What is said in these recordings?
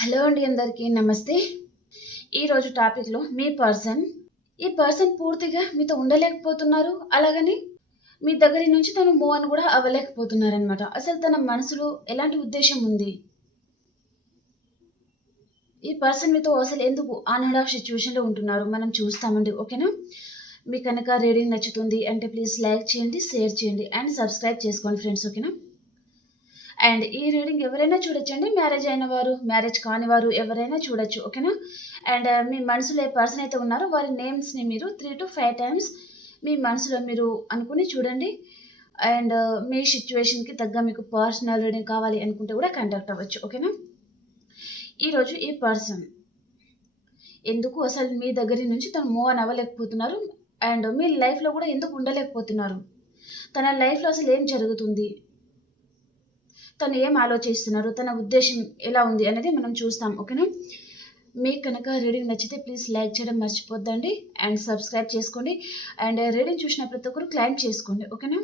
Hello అండి, అందరికీ నమస్తే. ఈరోజు టాపిక్లో ఈ పర్సన్ పూర్తిగా మీతో ఉండలేకపోతున్నారు. అలాగని మీ దగ్గర నుంచి తను మూవ్ అని కూడా అవ్వలేకపోతున్నారనమాట. అసలు తన మనసులో ఎలాంటి ఉద్దేశం ఉంది? ఈ పర్సన్ మీతో అసలు ఎందుకు ఆన్ అండ్ ఆఫ్ సిచ్యువేషన్లో ఉంటున్నారు మనం చూస్తామండి. ఓకేనా? మీకు కనుక రీడింగ్ నచ్చుతుంది అంటే ప్లీజ్ లైక్ చేయండి, షేర్ చేయండి అండ్ సబ్స్క్రైబ్ చేసుకోండి ఫ్రెండ్స్. ఓకేనా? అండ్ ఈ రీడింగ్ ఎవరైనా చూడొచ్చండి. మ్యారేజ్ అయిన వారు, మ్యారేజ్ కాని వారు ఎవరైనా చూడొచ్చు. ఓకేనా? అండ్ మీ మనసులో ఏ పర్సన్ అయితే ఉన్నారో వారి నేమ్స్ని మీరు 3 to 5 టైమ్స్ మీ మనసులో మీరు అనుకుని చూడండి. అండ్ మీ సిచ్యువేషన్కి తగ్గ మీకు పర్సనల్ రీడింగ్ కావాలి అనుకుంటే కూడా కాంటాక్ట్ అవ్వచ్చు. ఓకేనా? ఈరోజు ఈ పర్సన్ ఎందుకు అసలు మీ దగ్గర నుంచి తను మూవ్ అని అవ్వలేకపోతున్నారు అండ్ మీ లైఫ్లో కూడా ఎందుకు ఉండలేకపోతున్నారు, తన లైఫ్లో అసలు ఏం జరుగుతుంది, తను ఏం ఆలోచిస్తున్నారు, తన ఉద్దేశం ఎలా ఉంది అనేది మనం చూస్తాం. ఓకేనా? మీకు కనుక రీడింగ్ నచ్చితే ప్లీజ్ లైక్ చేయడం మర్చిపోద్దండి అండ్ సబ్స్క్రైబ్ చేసుకోండి. అండ్ రీడింగ్ చూసిన ప్రతి ఒక్కరు క్లైమ్ చేసుకోండి. ఓకేనా?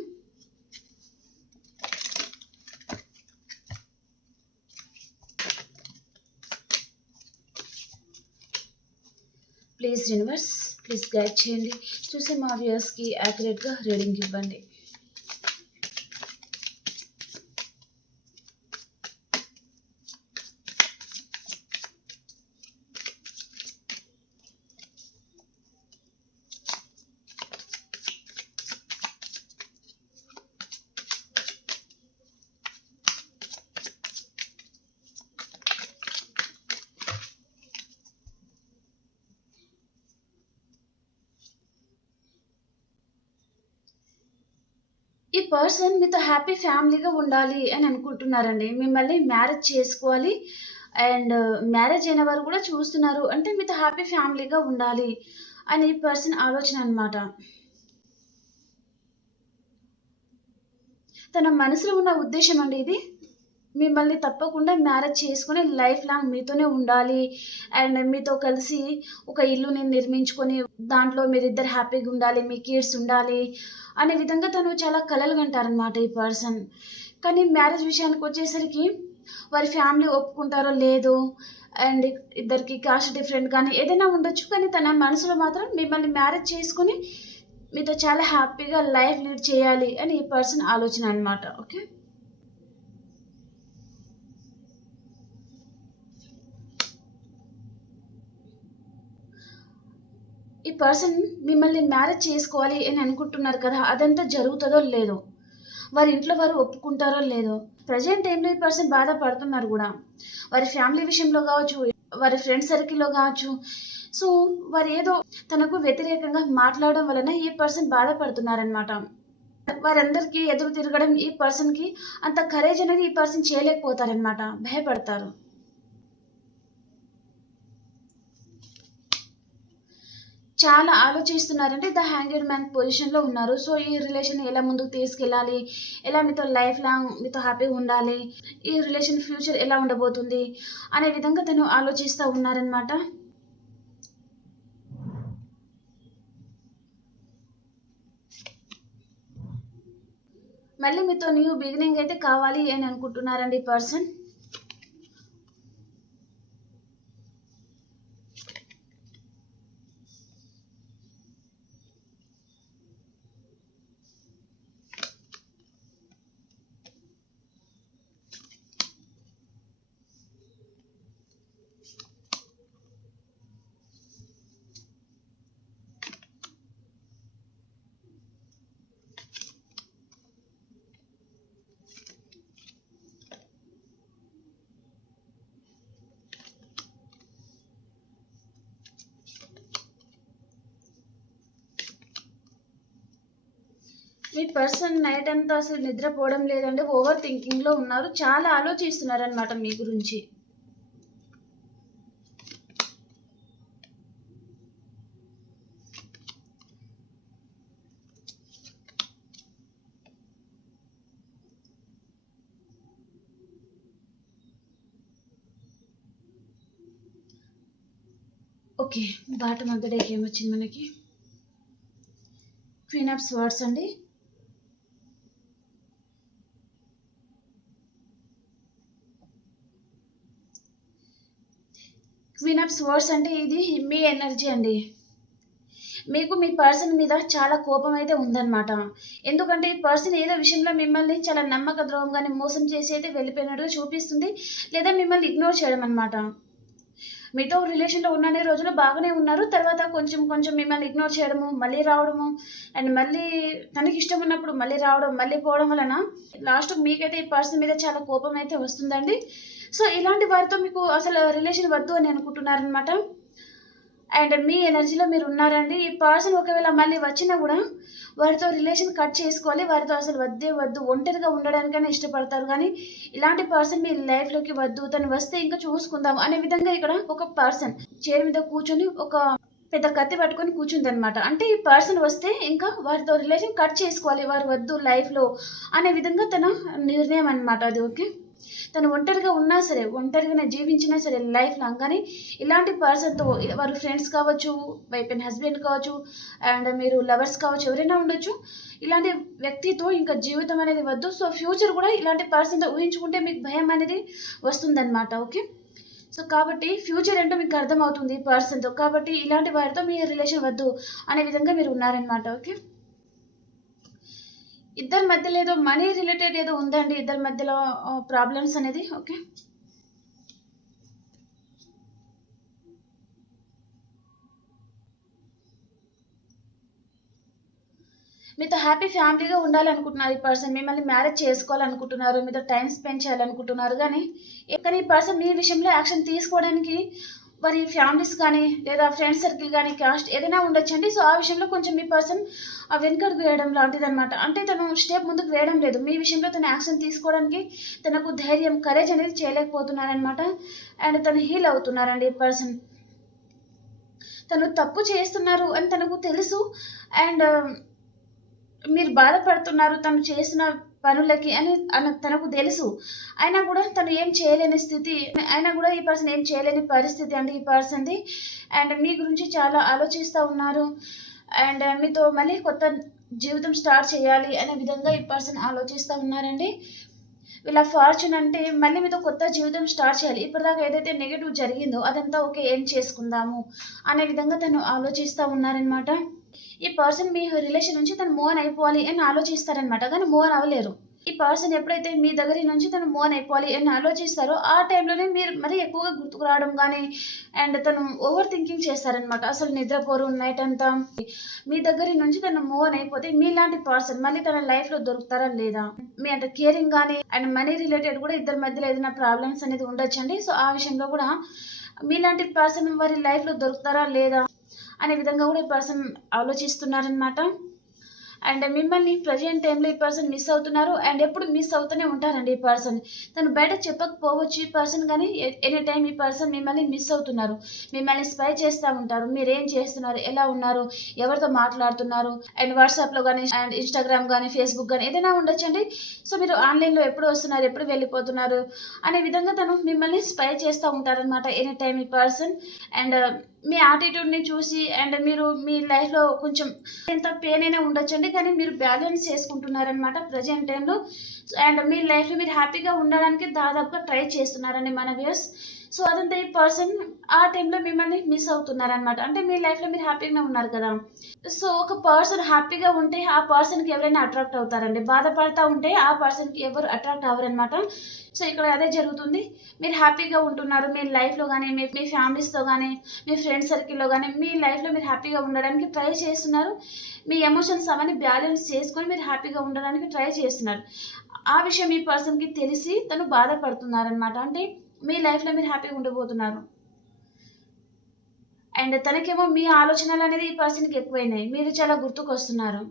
ప్లీజ్ యూనివర్స్, ప్లీజ్ గైడ్ చేయండి. చూసే మా వ్యూయర్స్కి యాక్యురేట్గా రీడింగ్ ఇవ్వండి. ఈ పర్సన్ మీతో హ్యాపీ ఫ్యామిలీగా ఉండాలి అని అనుకుంటున్నారండి. మిమ్మల్ని మ్యారేజ్ చేసుకోవాలి అండ్ మ్యారేజ్ అయిన వారు కూడా చూస్తున్నారు. అంటే మీతో హ్యాపీ ఫ్యామిలీగా ఉండాలి అని ఈ పర్సన్ ఆలోచన అనమాట. తన మనసులో ఉన్న ఉద్దేశం అండి ఇది. మిమ్మల్ని తప్పకుండా మ్యారేజ్ చేసుకొని లైఫ్ లాంగ్ మీతోనే ఉండాలి అండ్ మీతో కలిసి ఒక ఇల్లుని నిర్మించుకొని దాంట్లో మీరిద్దరు హ్యాపీగా ఉండాలి, మీ కిడ్స్ ఉండాలి అనే విధంగా తను చాలా కలలు కంటారనమాట ఈ పర్సన్. కానీ మ్యారేజ్ విషయానికి వచ్చేసరికి వారి ఫ్యామిలీ ఒప్పుకుంటారో లేదో అండ్ ఇద్దరికి కాస్ట్ డిఫరెంట్ కానీ ఏదైనా ఉండొచ్చు, కానీ తన మనసులో మాత్రం మిమ్మల్ని మ్యారేజ్ చేసుకొని మీతో చాలా హ్యాపీగా లైఫ్ లీడ్ చేయాలి అని ఈ పర్సన్ ఆలోచన అనమాట. ఓకే? ఈ పర్సన్ మిమ్మల్ని మ్యారేజ్ చేసుకోవాలి అని అనుకుంటున్నారు కదా, అదంతా జరుగుతుందో లేదో, వారి ఇంట్లో వారు ఒప్పుకుంటారో లేదో. ప్రజెంట్ టైంలో ఈ పర్సన్ బాధపడుతున్నారు కూడా, వారి ఫ్యామిలీ విషయంలో కావచ్చు, వారి ఫ్రెండ్ సర్కిల్లో కావచ్చు. సో వారు ఏదో తనకు వ్యతిరేకంగా మాట్లాడడం వలన ఈ పర్సన్ బాధపడుతున్నారనమాట. వారందరికీ ఎదురు తిరగడం ఈ పర్సన్కి అంత కరేజ్ అనేది ఈ పర్సన్ చేయలేకపోతారనమాట, భయపడతారు. చాలా ఆలోచిస్తున్నారంటే ద హ్యాంగెడ్ మ్యాన్ పొజిషన్లో ఉన్నారు. సో ఈ రిలేషన్ ఎలా ముందుకు తీసుకెళ్ళాలి, ఎలా మీతో లైఫ్ లాంగ్ మీతో హ్యాపీగా ఉండాలి, ఈ రిలేషన్ ఫ్యూచర్ ఎలా ఉండబోతుంది అనే విధంగా తను ఆలోచిస్తూ ఉన్నారనమాట. మళ్ళీ మీతో న్యూ బిగినింగ్ అయితే కావాలి అని అనుకుంటున్నారండి ఈ పర్సన్. మీ పర్సన్ నైట్ అంతా అసలు నిద్రపోవడం లేదండి, ఓవర్ థింకింగ్లో ఉన్నారు, చాలా ఆలోచిస్తున్నారనమాట మీ గురించి. ఓకే, బాటమ్ ఆఫ్ ద డేకి ఏమొచ్చింది మనకి? క్వీన్ ఆఫ్ స్వర్డ్స్ అండి, క్వీన్ ఆఫ్ స్వర్డ్స్ అంటే ఇది మీ ఎనర్జీ అండి. మీకు మీ పర్సన్ మీద చాలా కోపం అయితే ఉందన్నమాట. ఎందుకంటే ఈ పర్సన్ ఏదో విషయంలో మిమ్మల్ని చాలా నమ్మక ద్రోహంగానే మోసం చేసి అయితే వెళ్ళిపోయినట్టుగా చూపిస్తుంది, లేదా మిమ్మల్ని ఇగ్నోర్ చేయడం అనమాట. మీతో రిలేషన్లో ఉన్నన్ని రోజులు బాగానే ఉన్నారు, తర్వాత కొంచెం కొంచెం మిమ్మల్ని ఇగ్నోర్ చేయడము, మళ్ళీ రావడము, అండ్ మళ్ళీ తనకి ఇష్టం ఉన్నప్పుడు మళ్ళీ రావడం, మళ్ళీ పోవడం వలన లాస్ట్ మీకైతే ఈ పర్సన్ మీద చాలా కోపం అయితే వస్తుందండి. సో ఇలాంటి వారితో మీకు అసలు రిలేషన్ వద్దు అని అనుకుంటున్నారనమాట. అండ్ మీ ఎనర్జీలో మీరు ఉన్నారండి. ఈ పర్సన్ ఒకవేళ మళ్ళీ వచ్చినా కూడా వారితో రిలేషన్ కట్ చేసుకోవాలి, వారితో అసలు వద్దే వద్దు, ఒంటరిగా ఉండడానికైనా ఇష్టపడతారు. కానీ ఇలాంటి పర్సన్ మీ లైఫ్లోకి వద్దు, తను వస్తే ఇంకా చూసుకుందాం అనే విధంగా ఇక్కడ ఒక పర్సన్ చైర్ మీద కూర్చొని ఒక పెద్ద కత్తి పట్టుకొని కూర్చుందనమాట. అంటే ఈ పర్సన్ వస్తే ఇంకా వారితో రిలేషన్ కట్ చేసుకోవాలి, వారు వద్దు లైఫ్లో అనే విధంగా తన నిర్ణయం అనమాట అది. ఓకే, తను ఒంటరిగా ఉన్నా సరే, ఒంటరిగానే జీవించినా సరే లైఫ్ లాంగ్, కానీ ఇలాంటి పర్సన్తో వారు ఫ్రెండ్స్ కావచ్చు, వైఫ్ అండ్ హస్బెండ్ కావచ్చు, అండ్ మీరు లవర్స్ కావచ్చు, ఎవరైనా ఉండొచ్చు, ఇలాంటి వ్యక్తితో ఇంకా జీవితం అనేది వద్దు. సో ఫ్యూచర్ కూడా ఇలాంటి పర్సన్తో ఊహించుకుంటే మీకు భయం అనేది వస్తుందన్నమాట. ఓకే, సో కాబట్టి ఫ్యూచర్ ఏంటో మీకు అర్థమవుతుంది ఈ పర్సన్తో. కాబట్టి ఇలాంటి వారితో మీ రిలేషన్ వద్దు అనే విధంగా మీరు ఉన్నారనమాట. ఓకే, ఇద్దరి మధ్యలో ఏదో మనీ రిలేటెడ్ ఏదో ఉందండి, ఇద్దరి మధ్యలో ప్రాబ్లమ్స్ అనేది. ఓకే, మీతో హ్యాపీ ఫ్యామిలీగా ఉండాలనుకుంటున్నారు ఈ పర్సన్, మిమ్మల్ని మ్యారేజ్ చేసుకోవాలనుకుంటున్నారు, మీతో టైం స్పెండ్ చేయాలనుకుంటున్నారు. కానీ ఈ పర్సన్ మీ విషయంలో యాక్షన్ తీసుకోవడానికి వారి ఫ్యామిలీస్ కానీ, లేదా ఫ్రెండ్ సర్కిల్ కానీ, కాస్ట్ ఏదైనా ఉండొచ్చండి. సో ఆ విషయంలో కొంచెం మీ పర్సన్ వెనుకడుగు వేయడం లాంటిది అనమాట. అంటే తను స్టెప్ ముందుకు వేయడం లేదు, మీ విషయంలో తను యాక్షన్ తీసుకోవడానికి తనకు ధైర్యం, కరేజ్ అనేది చేయలేకపోతున్నారనమాట. అండ్ తను హీల్ అవుతున్నారండి ఈ పర్సన్. తను తప్పు చేస్తున్నారు అని తనకు తెలుసు, అండ్ మీరు బాధపడుతున్నారు తను చేసిన పనులకి అని తనకు తెలుసు. అయినా కూడా తను ఏం చేయలేని స్థితి, అయినా కూడా ఈ పర్సన్ ఏం చేయలేని పరిస్థితి అండి ఈ పర్సన్ది. అండ్ మీ గురించి చాలా ఆలోచిస్తూ ఉన్నారు, అండ్ మీతో మళ్ళీ కొత్త జీవితం స్టార్ట్ చేయాలి అనే విధంగా ఈ పర్సన్ ఆలోచిస్తూ ఉన్నారండి. వీళ్ళ ఫార్చ్యూన్ అంటే మళ్ళీ మీతో కొత్త జీవితం స్టార్ట్ చేయాలి, ఇప్పటిదాకా ఏదైతే నెగిటివ్ జరిగిందో అదంతా ఓకే ఏం చేసుకుందాము అనే విధంగా తను ఆలోచిస్తూ ఉన్నారనమాట. ఈ పర్సన్ మీ రిలేషన్ నుంచి తను మూవ్ అయిపోవాలి అని ఆలోచిస్తారనమాట, కానీ మూవ్ అవ్వలేరు. ఈ పర్సన్ ఎప్పుడైతే మీ దగ్గర నుంచి తను మూవ్ అయిపోవాలి అని ఆలోచిస్తారో ఆ టైంలోనే మీరు మరీ ఎక్కువగా గుర్తుకు రావడం కానీ, అండ్ తను ఓవర్ థింకింగ్ చేస్తారనమాట. అసలు నిద్రపోరు నైట్ అంతా. మీ దగ్గర నుంచి తను మూవ్ అయిపోతే మీలాంటి పర్సన్ మళ్ళీ తన లైఫ్లో దొరుకుతారా లేదా, మీ అంత కేరింగ్ కానీ అండ్ మనీ రిలేటెడ్ కూడా ఇద్దరి మధ్యలో ఏదైనా ప్రాబ్లమ్స్ అనేది ఉండొచ్చండి. సో ఆ విషయంలో కూడా మీలాంటి పర్సన్ వారి లైఫ్లో దొరుకుతారా లేదా అనే విధంగా కూడా ఈ పర్సన్ ఆలోచిస్తున్నారనమాట. అండ్ మిమ్మల్ని ప్రజెంట్ టైంలో ఈ పర్సన్ మిస్ అవుతున్నారు, అండ్ ఎప్పుడు మిస్ అవుతూనే ఉంటారండి ఈ పర్సన్. తను బయట చెప్పకపోవచ్చు ఈ పర్సన్, కానీ ఎనీ టైం ఈ పర్సన్ మిమ్మల్ని మిస్ అవుతున్నారు, మిమ్మల్ని స్పై చేస్తూ ఉంటారు. మీరేం చేస్తున్నారు, ఎలా ఉన్నారు, ఎవరితో మాట్లాడుతున్నారు, అండ్ వాట్సాప్లో కానీ, అండ్ ఇన్స్టాగ్రామ్ కానీ, ఫేస్బుక్ కానీ ఏదైనా ఉండొచ్చండి. సో మీరు ఆన్లైన్లో ఎప్పుడు వస్తున్నారు, ఎప్పుడు వెళ్ళిపోతున్నారు అనే విధంగా తను మిమ్మల్ని స్పై చేస్తూ ఉంటారనమాట ఎనీ టైం ఈ పర్సన్. అండ్ మీ యాటిట్యూడ్ని చూసి, అండ్ మీరు మీ లైఫ్లో కొంచెం ఎంత పెయిన్ అయినా ఉండొచ్చండి, కానీ మీరు బ్యాలెన్స్ చేసుకుంటున్నారనమాట ప్రజెంట్ టైంలో. అండ్ మీ లైఫ్లో మీరు హ్యాపీగా ఉండడానికి దాదాపుగా ట్రై చేస్తున్నారండి మన వ్యూస్. సో అదంతా ఈ పర్సన్ ఆ టైంలో మిమ్మల్ని మిస్ అవుతున్నారనమాట. అంటే మీ లైఫ్లో మీరు హ్యాపీగా ఉన్నారు కదా. సో ఒక పర్సన్ హ్యాపీగా ఉంటే ఆ పర్సన్కి ఎవరైనా అట్రాక్ట్ అవుతారండి, బాధపడుతూ ఉంటే ఆ పర్సన్కి ఎవరు అట్రాక్ట్ అవ్వరనమాట. సో ఇక్కడ అదే జరుగుతుంది. మీరు హ్యాపీగా ఉంటున్నారు మీ లైఫ్లో కానీ, మీ ఫ్యామిలీస్తో కానీ, మీ ఫ్రెండ్ సర్కిల్లో కానీ, మీ లైఫ్లో మీరు హ్యాపీగా ఉండడానికి ట్రై చేస్తున్నారు. మీ ఎమోషన్స్ అవన్నీ బ్యాలెన్స్ చేసుకొని మీరు హ్యాపీగా ఉండడానికి ట్రై చేస్తున్నారు. ఆ విషయం ఈ పర్సన్కి తెలిసి తను బాధపడుతున్నారనమాట. అంటే మీ లైఫ్లో మీరు హ్యాపీగా ఉండబోతున్నారు, అండ్ తనకేమో మీ ఆలోచనలు అనేది ఈ పర్సన్కి ఎక్కువైనాయి, మీరు చాలా గుర్తుకొస్తున్నారు.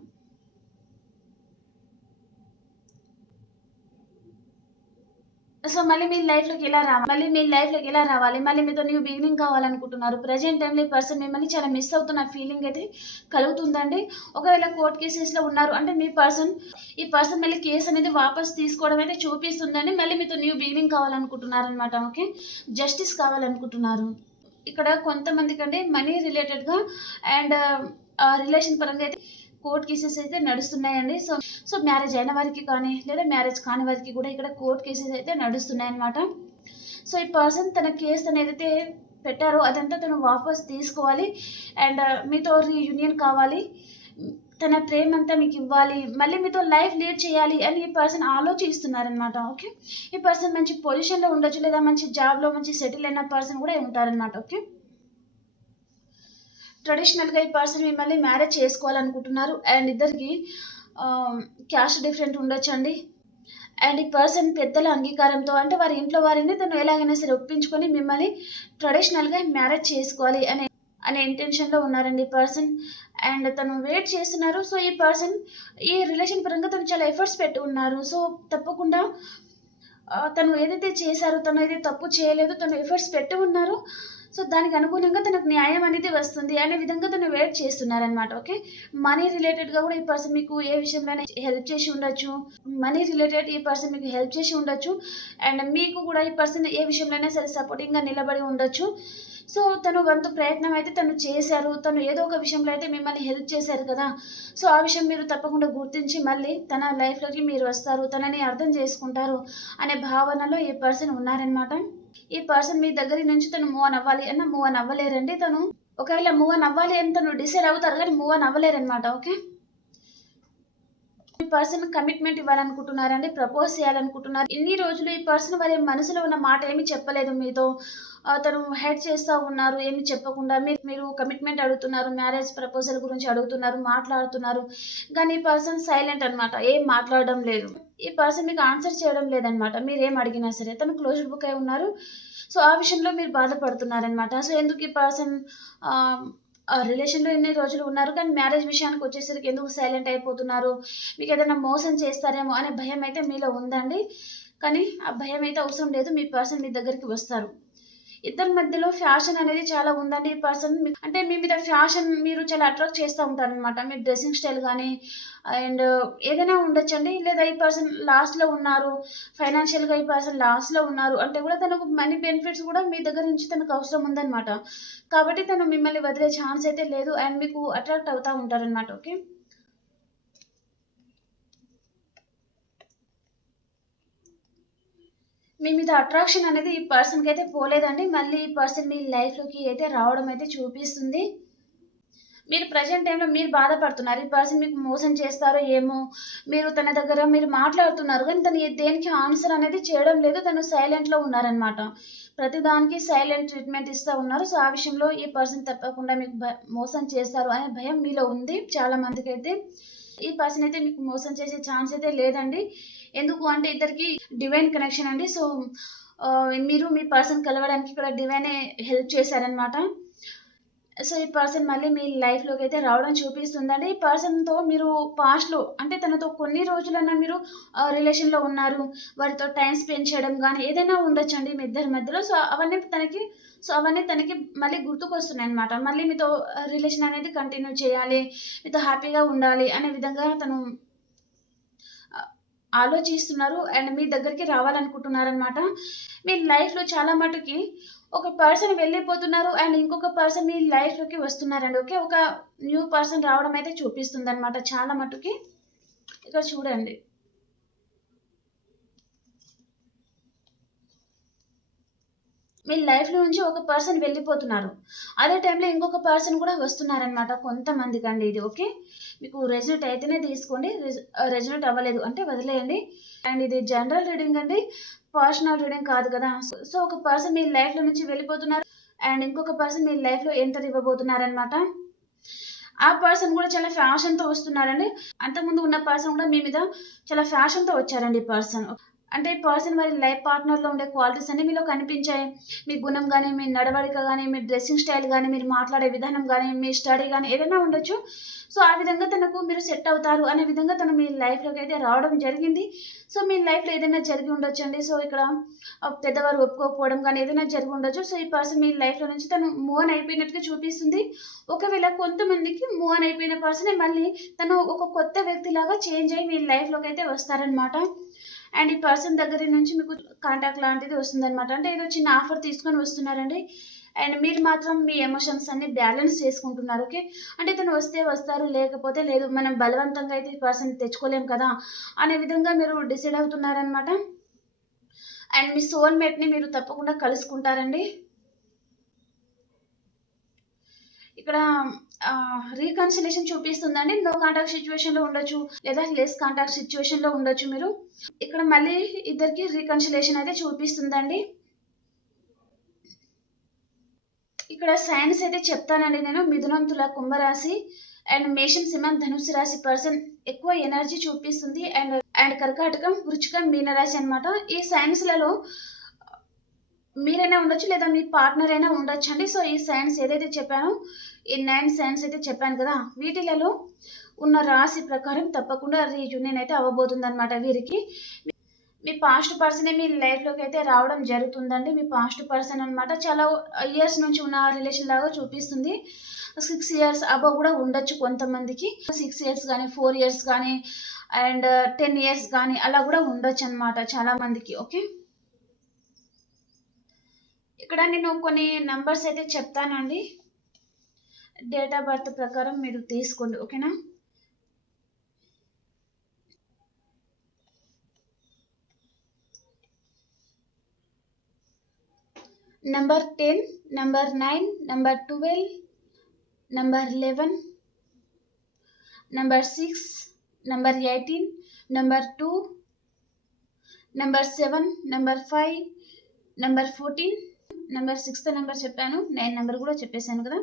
సో మళ్ళీ మీ లైఫ్లోకి ఎలా రావాలి, మళ్ళీ మీతో న్యూ బిగినింగ్ కావాలనుకుంటున్నారు. ప్రజెంట్ టైంలో ఈ పర్సన్ మిమ్మల్ని చాలా మిస్ అవుతున్న ఫీలింగ్ అయితే కలుగుతుందండి. ఒకవేళ కోర్ట్ కేసెస్లో ఉన్నారు అంటే ఈ పర్సన్ మళ్ళీ కేసు అనేది వాపస్ తీసుకోవడం అయితే చూపిస్తుందండి. మళ్ళీ మీతో న్యూ బిగినింగ్ కావాలనుకుంటున్నారనమాట. ఓకే, జస్టిస్ కావాలనుకుంటున్నారు. ఇక్కడ కొంతమందికి అండి మనీ రిలేటెడ్గా అండ్ రిలేషన్ పరంగా అయితే కోర్ట్ కేసెస్ అయితే నడుస్తున్నాయండి. సో మ్యారేజ్ అయిన వారికి కానీ, లేదా మ్యారేజ్ కాని వారికి కూడా ఇక్కడ కోర్ట్ కేసెస్ అయితే నడుస్తున్నాయన్నమాట. సో ఈ పర్సన్ తన కేసు అనేది అయితే పెట్టారో అదంతా తను వాపస్ తీసుకోవాలి. అండ్ మీతో రీయూనియన్ కావాలి, తన ప్రేమ అంతా మీకు ఇవ్వాలి, మళ్ళీ మీతో లైఫ్ లీడ్ చేయాలి అని ఈ పర్సన్ ఆలోచిస్తున్నారనమాట. ఓకే, ఈ పర్సన్ మంచి పొజిషన్లో ఉండొచ్చు, లేదా మంచి జాబ్లో మంచి సెటిల్ అయిన పర్సన్ కూడా ఉంటారనమాట. ఓకే, ట్రెడిషనల్గా ఈ పర్సన్ మిమ్మల్ని మ్యారేజ్ చేసుకోవాలనుకుంటున్నారు. అండ్ ఇద్దరికి క్యాస్ట్ డిఫరెంట్ ఉండొచ్చండి. అండ్ ఈ పర్సన్ పెద్దల అంగీకారంతో, అంటే వారి ఇంట్లో వారిని తను ఎలాగైనా సరే ఒప్పించుకొని మిమ్మల్ని ట్రెడిషనల్గా మ్యారేజ్ చేసుకోవాలి అనే ఇంటెన్షన్లో ఉన్నారండి ఈ పర్సన్. అండ్ తను వెయిట్ చేస్తున్నారు. సో ఈ పర్సన్ ఈ రిలేషన్ పరంగా తను చాలా ఎఫర్ట్స్ పెట్టి ఉన్నారు. సో తప్పకుండా తను ఏదైతే చేశారో, తను ఏదైతే తప్పు చేయలేదు, తను ఎఫర్ట్స్ పెట్టి ఉన్నారు. సో దానికి అనుగుణంగా తనకు న్యాయం అనేది వస్తుంది అనే విధంగా తను వెయిట్ చేస్తున్నారనమాట. ఓకే, మనీ రిలేటెడ్గా కూడా ఈ పర్సన్ మీకు ఏ విషయంలోనే హెల్ప్ చేసి ఉండొచ్చు. మనీ రిలేటెడ్ ఈ పర్సన్ మీకు హెల్ప్ చేసి ఉండొచ్చు. అండ్ మీకు కూడా ఈ పర్సన్ ఏ విషయంలోనే సరే సపోర్టింగ్గా నిలబడి ఉండొచ్చు. సో తను వంతు ప్రయత్నం అయితే తను చేశారు. తను ఏదో ఒక విషయంలో అయితే మిమ్మల్ని హెల్ప్ చేశారు కదా. సో ఆ విషయం మీరు తప్పకుండా గుర్తించి మళ్ళీ తన లైఫ్లోకి మీరు వస్తారు, తనని అర్థం చేసుకుంటారు అనే భావనలో ఈ పర్సన్ ఉన్నారనమాట. ఈ పర్సన్ మీ దగ్గర నుంచి తను మూవ్ ఆన్ అవ్వాలి అన్న మూవ్ ఆన్ అవ్వలేరండి. తను ఒకవేళ మూవ్ ఆన్ అవ్వాలి అని తను డిసైడ్ అవుతారు కానీ మూవ్ ఆన్ అవ్వలేరనమాట. ఓకే, ఈ పర్సన్ కమిట్మెంట్ ఇవ్వాలనుకుంటున్నారండి, ప్రపోజ్ చేయాలనుకుంటున్నారు. ఇన్ని రోజులు ఈ పర్సన్ వారి మనసులో ఉన్న మాట ఏమి చెప్పలేదు మీతో. తను హెడ్ చేస్తూ ఉన్నారు, ఏమి చెప్పకుండా. మీరు కమిట్మెంట్ అడుగుతున్నారు, మ్యారేజ్ ప్రపోజల్ గురించి అడుగుతున్నారు, మాట్లాడుతున్నారు, కానీ ఈ పర్సన్ సైలెంట్ అనమాట, ఏం మాట్లాడడం లేదు. ఈ పర్సన్ మీకు ఆన్సర్ చేయడం లేదనమాట. మీరు ఏం అడిగినా సరే తను క్లోజ్డ్ బుక్ అయి ఉన్నారు. సో ఆ విషయంలో మీరు బాధపడుతున్నారనమాట. సో ఎందుకు ఈ పర్సన్ రిలేషన్లో ఎన్ని రోజులు ఉన్నారు కానీ మ్యారేజ్ విషయానికి వచ్చేసరికి ఎందుకు సైలెంట్ అయిపోతున్నారు, మీకు ఏదైనా మోసం చేస్తారేమో అనే భయం అయితే మీలో ఉందండి. కానీ ఆ భయం అయితే అవసరం లేదు, మీ పర్సన్ మీ దగ్గరికి వస్తారు. ఇద్దరి మధ్యలో ఫ్యాషన్ అనేది చాలా ఉందండి. ఈ పర్సన్ అంటే మీ మీద ఫ్యాషన్ మీరు చాలా అట్రాక్ట్ చేస్తూ ఉంటారనమాట. మీ డ్రెస్సింగ్ స్టైల్ కానీ అండ్ ఏదైనా ఉండొచ్చండి. లేదా ఈ పర్సన్ లాస్ట్లో ఉన్నారు, ఫైనాన్షియల్గా ఈ పర్సన్ లాస్ట్లో ఉన్నారు అంటే కూడా తనకు మనీ బెనిఫిట్స్ కూడా మీ దగ్గర నుంచి తనకు అవసరం ఉందన్నమాట. కాబట్టి తను మిమ్మల్ని వదిలే ఛాన్స్ అయితే లేదు అండ్ మీకు అట్రాక్ట్ అవుతూ ఉంటారనమాట. ఓకే, మీ మీద అట్రాక్షన్ అనేది ఈ పర్సన్కి అయితే పోలేదండి. మళ్ళీ ఈ పర్సన్ మీ లైఫ్లోకి అయితే రావడం అయితే చూపిస్తుంది. మీరు ప్రజెంట్ టైంలో మీరు బాధపడుతున్నారు, ఈ పర్సన్ మీకు మోసం చేస్తారో ఏమో. మీరు తన దగ్గర మీరు మాట్లాడుతున్నారు కానీ తను దేనికి ఆన్సర్ అనేది చేయడం లేదు. తను సైలెంట్లో ఉన్నారనమాట. ప్రతిదానికి సైలెంట్ ట్రీట్మెంట్ ఇస్తూ ఉన్నారు. సో ఆ విషయంలో ఈ పర్సన్ తప్పకుండా మీకు మోసం చేస్తారు అనే భయం మీలో ఉంది చాలా మందికి అయితే. ఈ పర్సన్ అయితే మీకు మోసం చేసే ఛాన్స్ అయితే లేదండి. ఎందుకు అంటే ఇద్దరికి డివైన్ కనెక్షన్ అండి. సో మీరు మీ పర్సన్ కలవడానికి ఇక్కడ డివైనే హెల్ప్ చేశారనమాట. సో ఈ పర్సన్ మళ్ళీ మీ లైఫ్లోకి అయితే రావడం చూపిస్తుందండి. ఈ పర్సన్తో మీరు పాస్ట్లో అంటే తనతో కొన్ని రోజులన్నా మీరు రిలేషన్లో ఉన్నారు, వారితో టైం స్పెండ్ చేయడం కానీ ఏదైనా ఉండొచ్చండి మీ ఇద్దరి మధ్యలో. సో అవన్నీ తనకి మళ్ళీ గుర్తుకొస్తున్నాయి అనమాట. మళ్ళీ మీతో రిలేషన్ అనేది కంటిన్యూ చేయాలి, మీతో హ్యాపీగా ఉండాలి అనే విధంగా తను ఆలోచిస్తున్నారు అండ్ మీ దగ్గరికి రావాలనుకుంటున్నారనమాట. మీ లైఫ్లో చాలా మటుకి ఒక పర్సన్ వెళ్ళిపోతున్నారు అండ్ ఇంకొక పర్సన్ మీ లైఫ్లోకి వస్తున్నారండి. ఓకే, ఒక న్యూ పర్సన్ రావడం అయితే చూపిస్తుంది అనమాట చాలా మటుకి. ఇక్కడ చూడండి, మీ లైఫ్లో నుంచి ఒక పర్సన్ వెళ్ళిపోతున్నారు, అదే టైంలో ఇంకొక పర్సన్ కూడా వస్తున్నారనమాట కొంతమందికి అండి ఇది. ఓకే, మీకు రెజల్ట్ అయితేనే తీసుకోండి, రెజల్ట్ అవ్వలేదు అంటే వదిలేయండి. అండ్ ఇది జనరల్ రీడింగ్ అండి, పర్సనల్ రీడింగ్ కాదు కదా. సో ఒక పర్సన్ మీ లైఫ్లో నుంచి వెళ్ళిపోతున్నారు అండ్ ఇంకొక పర్సన్ మీ లైఫ్లో ఎంటర్ ఇవ్వబోతున్నారనమాట. ఆ పర్సన్ కూడా చాలా ఫ్యాషన్తో వస్తున్నారండి. అంతకుముందు ఉన్న పర్సన్ కూడా మీ మీద చాలా ఫ్యాషన్తో వచ్చారండి ఈ పర్సన్. అంటే ఈ పర్సన్ వారి లైఫ్ పార్ట్నర్లో ఉండే క్వాలిటీస్ అన్ని మీలో కనిపించాయి. మీ గుణం కానీ, మీ నడవడిక కానీ, మీ డ్రెస్సింగ్ స్టైల్ కానీ, మీరు మాట్లాడే విధానం కానీ, మీ స్టడీ కానీ ఏదైనా ఉండొచ్చు. సో ఆ విధంగా తనకు మీరు సెట్ అవుతారు అనే విధంగా తను మీ లైఫ్లోకి అయితే రావడం జరిగింది. సో మీ లైఫ్లో ఏదైనా జరిగి ఉండొచ్చండి. సో ఇక్కడ పెద్దవారు ఒప్పుకోకపోవడం కానీ ఏదైనా జరిగి ఉండొచ్చు. సో ఈ పర్సన్ మీ లైఫ్లో నుంచి తను మూవ్ ఆన్ అయిపోయినట్టుగా చూపిస్తుంది. ఒకవేళ కొంతమందికి మూవ్ ఆన్ అయిపోయిన పర్సనే మళ్ళీ తను ఒక కొత్త వ్యక్తిలాగా చేంజ్ అయ్యి మీ లైఫ్లోకి అయితే వస్తారనమాట. అండ్ ఈ పర్సన్ దగ్గర నుంచి మీకు కాంటాక్ట్ లాంటిది వస్తుందనమాట. అంటే ఏదో చిన్న ఆఫర్ తీసుకొని వస్తున్నారండి అండ్ మీరు మాత్రం మీ ఎమోషన్స్ అన్ని బ్యాలెన్స్ చేసుకుంటున్నారు. ఓకే, అంటే ఇతను వస్తే వస్తారు, లేకపోతే లేదు, మనం బలవంతంగా అయితే ఈ పర్సన్ తెచ్చుకోలేం కదా అనే విధంగా మీరు డిసైడ్ అవుతున్నారనమాట. అండ్ మీ సోల్మేట్ని మీరు తప్పకుండా కలుసుకుంటారండి. ఇక్కడ రీకన్సిలేషన్ చూపిస్తుందండి. నో కాంటాక్ట్ సిచ్యువేషన్లో ఉండొచ్చు, లేదా లెస్ కాంటాక్ట్ సిచ్యువేషన్లో ఉండొచ్చు మీరు. ఇక్కడ మళ్ళీ ఇద్దరికి రీకన్సిలేషన్ అయితే చూపిస్తుందండి. ఇక్కడ సైన్స్ అయితే చెప్తానండి నేను. మిథునం, తుల, కుంభరాశి అండ్ మేషం, సింహం, ధనుసు రాశి పర్సన్ ఎక్కువ ఎనర్జీ చూపిస్తుంది. అండ్ కర్కాటకం, వృచ్చికం, మీనరాశి అనమాట. ఈ సైన్స్లలో మీరైనా ఉండొచ్చు, లేదా మీ పార్ట్నర్ అయినా ఉండొచ్చు అండి. సో ఈ సైన్స్ ఏదైతే చెప్పానో, ఈ 9 సైన్స్ అయితే చెప్పాను కదా, వీటిలలో ఉన్న రాశి ప్రకారం తప్పకుండా రీయూనియన్ అయితే అవ్వబోతుంది అనమాట వీరికి. మీ పాస్ట్ పర్సనే మీ లైఫ్లోకి అయితే రావడం జరుగుతుందండి. మీ పాస్ట్ పర్సన్ అనమాట. చాలా ఇయర్స్ నుంచి ఉన్న రిలేషన్ లాగా చూపిస్తుంది. 6 ఇయర్స్ అబవ్ కూడా ఉండొచ్చు కొంతమందికి. 6 ఇయర్స్ కానీ, 4 ఇయర్స్ కానీ, అండ్ 10 ఇయర్స్ కానీ అలా కూడా ఉండొచ్చు అనమాట చాలా మందికి. ఓకే, ఇక్కడ నేను కొన్ని నంబర్స్ అయితే చెప్తానండి. డేట్ ఆఫ్ బర్త్ ప్రకారం మీరు తీసుకోండి, ఓకేనా. Number 10, number 9, number 12, number 11, number 6, number 18, number 2, number 7, number 5, number 14, number 6th number చెప్పాను, 9 నెంబర్ కూడా చెప్పేశాను కదా.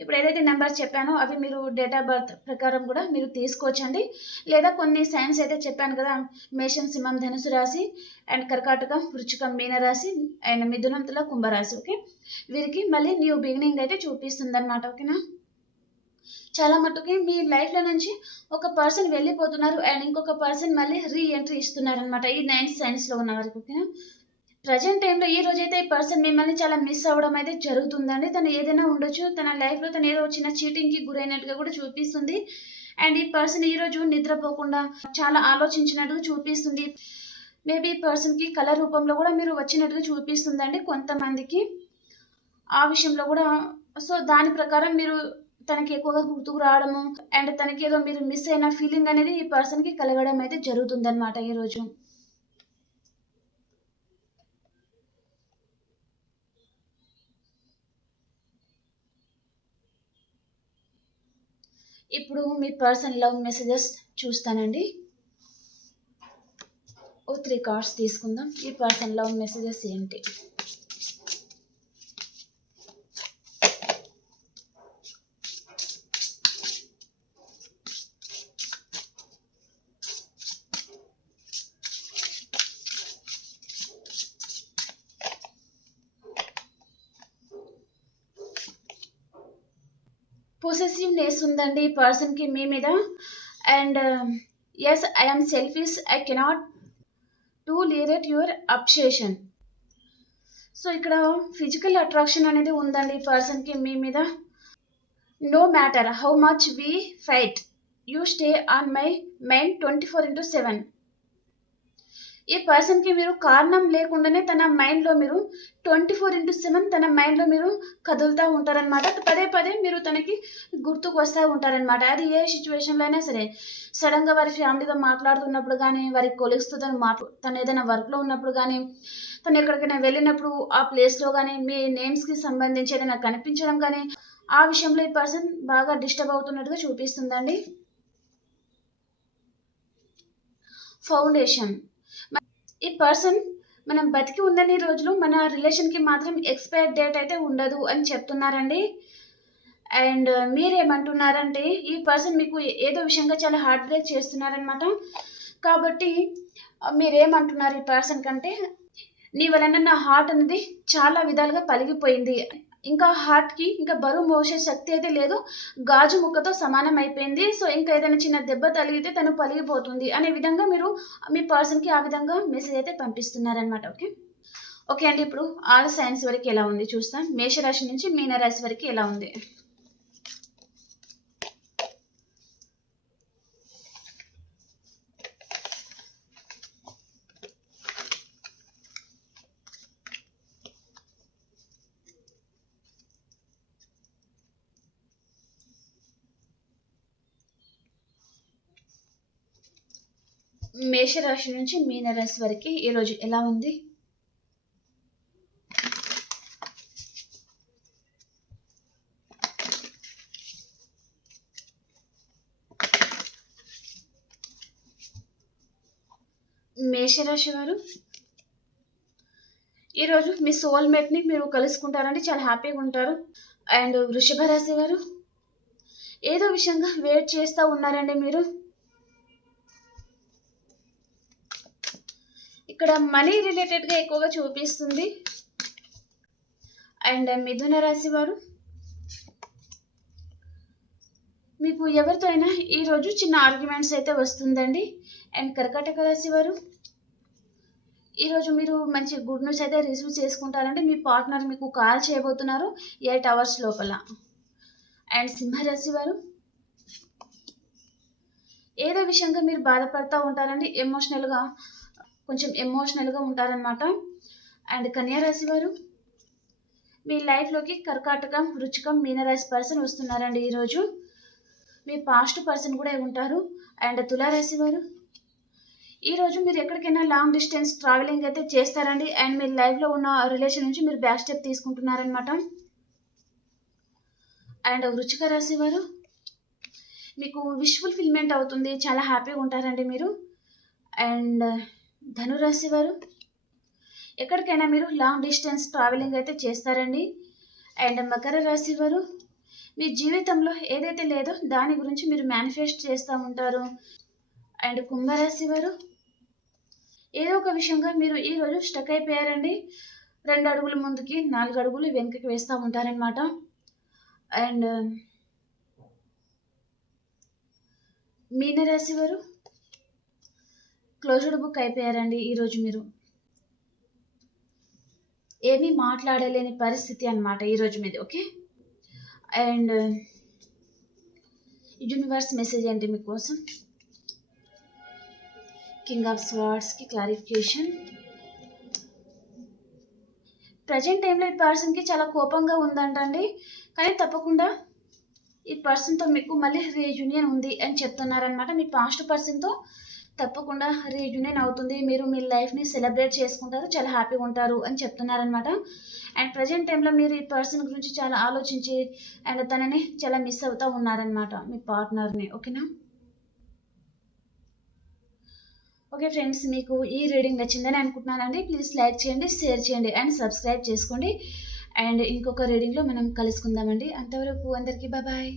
ఇప్పుడు ఏదైతే నెంబర్ చెప్పానో అవి మీరు డేట్ ఆఫ్ బర్త్ ప్రకారం కూడా మీరు తీసుకోవచ్చండి. లేదా కొన్ని సైన్స్ అయితే చెప్పాను కదా, మేషం, సింహం, ధనుసు రాశి అండ్ కర్కాటకం, వృచ్చికం, మీనరాశి అండ్ మిథునం, తుల, కుంభరాశి. ఓకే, వీరికి మళ్ళీ న్యూ బిగినింగ్ అయితే చూపిస్తుంది అనమాట. ఓకేనా. చాలా మట్టుకి మీ లైఫ్లో నుంచి ఒక పర్సన్ వెళ్ళిపోతున్నారు అండ్ ఇంకొక పర్సన్ మళ్ళీ రీ ఎంట్రీ ఇస్తున్నారనమాట ఈ 9 సైన్స్లో ఉన్న వారికి. ఓకేనా. ప్రజెంట్ టైంలో ఈ రోజైతే ఈ పర్సన్ మిమ్మల్ని చాలా మిస్ అవ్వడం అయితే జరుగుతుందండి. తను ఏదైనా ఉండొచ్చు, తన లైఫ్లో తను ఏదో చిన్న చీటింగ్కి గురైనట్టుగా కూడా చూపిస్తుంది. అండ్ ఈ పర్సన్ ఈరోజు నిద్రపోకుండా చాలా ఆలోచించినట్టుగా చూపిస్తుంది. మేబీ ఈ పర్సన్కి కళ రూపంలో కూడా మీరు వచ్చినట్టుగా చూపిస్తుందండి కొంతమందికి ఆ విషయంలో కూడా. సో దాని ప్రకారం మీరు తనకి ఎక్కువగా గుర్తుకు రావడము అండ్ తనకి ఏదో మీరు మిస్ అయిన ఫీలింగ్ అనేది ఈ పర్సన్కి కలగడం అయితే జరుగుతుంది అనమాట ఈరోజు. ఇప్పుడు మీ పర్సన్ లవ్ మెసేజెస్ చూస్తానండి. 3 కార్డ్స్ తీసుకుందాం. ఈ పర్సన్ లవ్ మెసేజెస్ ఏంటి? పొసెసివ్నెస్ ఉందండి ఈ పర్సన్కి మీ మీద. And yes, I am selfish, I cannot tolerate your obsession. So ఇక్కడ ఫిజికల్ అట్రాక్షన్ అనేది ఉందండి ఈ పర్సన్కి మీ మీద. No matter how much we fight, you stay on my mind 24/7. ఈ పర్సన్కి మీరు కారణం లేకుండానే తన మైండ్లో మీరు 24/7 తన మైండ్లో మీరు కదులుతూ ఉంటారనమాట. పదే పదే మీరు తనకి గుర్తుకు వస్తూ ఉంటారనమాట. అది ఏ సిచ్యువేషన్లో అయినా సరే. సడన్గా వారి ఫ్యామిలీతో మాట్లాడుతున్నప్పుడు కానీ, వారి కొలీగ్స్తో తను ఏదైనా వర్క్లో ఉన్నప్పుడు కానీ, తను ఎక్కడికైనా వెళ్ళినప్పుడు ఆ ప్లేస్లో కానీ, మీ నేమ్స్కి సంబంధించి ఏదైనా కనిపించడం కానీ, ఆ విషయంలో ఈ పర్సన్ బాగా డిస్టర్బ్ అవుతున్నట్టుగా చూపిస్తుందండి. ఫౌండేషన్, ఈ పర్సన్ మనం బతికి ఉన్నన్ని రోజులు మన రిలేషన్కి మాత్రం ఎక్స్పైర్ డేట్ అయితే ఉండదు అని చెప్తున్నారండి. అండ్ మీరేమంటున్నారంటే ఈ పర్సన్ మీకు ఏదో విషయంగా చాలా హార్ట్ బ్రేక్ చేస్తున్నారనమాట. కాబట్టి మీరేమంటున్నారు ఈ పర్సన్ కంటే, నీ వలన నా హార్ట్ అనేది చాలా విధాలుగా పలిగిపోయింది, ఇంకా హార్ట్కి ఇంకా బరువు మోసే శక్తి అయితే లేదు, గాజు ముక్కతో సమానం అయిపోయింది. సో ఇంకా ఏదైనా చిన్న దెబ్బ తగిలితే తను పలిగిపోతుంది అనే విధంగా మీరు మీ పర్సన్కి ఆ విధంగా మెసేజ్ అయితే పంపిస్తున్నారనమాట. ఓకే ఓకే అండి. ఇప్పుడు ఆల్ సైన్స్ వరకు ఎలా ఉంది చూస్తాం. మేషరాశి నుంచి మీనరాశి వరకు ఎలా ఉంది. మేషరాశి నుంచి మీనరాశి వరకు ఈరోజు ఎలా ఉంది. మేషరాశి వారు ఈరోజు మీ సోల్మేట్ని మీరు కలుసుకుంటారండి, చాలా హ్యాపీగా ఉంటారు. అండ్ వృషభ రాశి వారు ఏదో విషయంగా వెయిట్ చేస్తూ ఉన్నారండి మీరు. ఇక్కడ మనీ రిలేటెడ్గా ఎక్కువగా చూపిస్తుంది. అండ్ మిథున రాశి వారు మీకు ఎవరితో అయినా ఈరోజు చిన్న ఆర్గ్యుమెంట్స్ అయితే వస్తుందండి. అండ్ కర్కాటక రాశి వారు ఈరోజు మీరు మంచి గుడ్ న్యూస్ అయితే రిసీవ్ చేసుకుంటారండి. మీ పార్ట్నర్ మీకు కాల్ చేయబోతున్నారు 8 hours లోపల. అండ్ సింహరాశి వారు ఏదో విషయంగా మీరు బాధపడుతూ ఉంటారండి, కొంచెం ఎమోషనల్గా ఉంటారనమాట. అండ్ కన్యా రాశి వారు మీ లైఫ్లోకి కర్కాటకం, వృచ్చికం, మీనరాశి పర్సన్ వస్తున్నారండి ఈరోజు. మీ పాస్ట్ పర్సన్ కూడా ఉంటారు. అండ్ తులారాశి వారు ఈరోజు మీరు ఎక్కడికైనా లాంగ్ డిస్టెన్స్ ట్రావెలింగ్ అయితే చేస్తారండి. అండ్ మీ లైఫ్లో ఉన్న రిలేషన్ నుంచి మీరు బ్యాక్ స్టెప్ తీసుకుంటున్నారనమాట. అండ్ వృచ్చిక రాశి వారు మీకు విష్ ఫుల్ఫిల్మెంట్ అవుతుంది, చాలా హ్యాపీగా ఉంటారండి మీరు. అండ్ ధనురాశి వారు ఎక్కడికైనా మీరు లాంగ్ డిస్టెన్స్ ట్రావెలింగ్ అయితే చేస్తారండి. అండ్ మకర రాశి వారు మీ జీవితంలో ఏదైతే లేదో దాని గురించి మీరు మేనిఫెస్ట్ చేస్తూ ఉంటారు. అండ్ కుంభరాశి వారు ఏదో ఒక విషయంగా మీరు ఈరోజు స్టక్ అయిపోయారండి. 2 అడుగులు ముందుకి 4 అడుగులు వెనుకకి వేస్తూ ఉంటారనమాట. అండ్ మీనరాశి వారు క్లోజ్డ్ బుక్ అయిపోయారండి ఈరోజు. మీరు ఏమీ మాట్లాడలేని పరిస్థితి అనమాట ఈరోజు మీది. ఓకే. అండ్ యూనివర్స్ మెసేజ్ ఏంటి మీకోసం? కింగ్ ఆఫ్ స్వార్డ్స్కి క్లారిఫికేషన్. ప్రజెంట్ టైంలో ఈ పర్సన్కి చాలా కోపంగా ఉందంటండి, కానీ తప్పకుండా ఈ పర్సన్తో మీకు మళ్ళీ రీయూనియన్ ఉంది అని చెప్తున్నారనమాట. మీ పాస్ట్ పర్సన్తో తప్పకుండా రీయూనియన్ అవుతుంది, మీరు మీ లైఫ్ని సెలబ్రేట్ చేసుకుంటారు, చాలా హ్యాపీగా ఉంటారు అని చెప్తున్నారనమాట. అండ్ ప్రజెంట్ టైంలో మీరు ఈ పర్సన్ గురించి చాలా ఆలోచించి అండ్ తనని చాలా మిస్ అవుతూ ఉన్నారనమాట, మీ పార్ట్నర్ని. ఓకేనా? ఓకే ఫ్రెండ్స్, మీకు ఈ రీడింగ్ నచ్చిందని అనుకుంటున్నానండి. ప్లీజ్ లైక్ చేయండి, షేర్ చేయండి అండ్ సబ్స్క్రైబ్ చేసుకోండి. అండ్ ఇంకొక రీడింగ్లో మనం కలుసుకుందామండి. అంతవరకు అందరికీ బాయ్.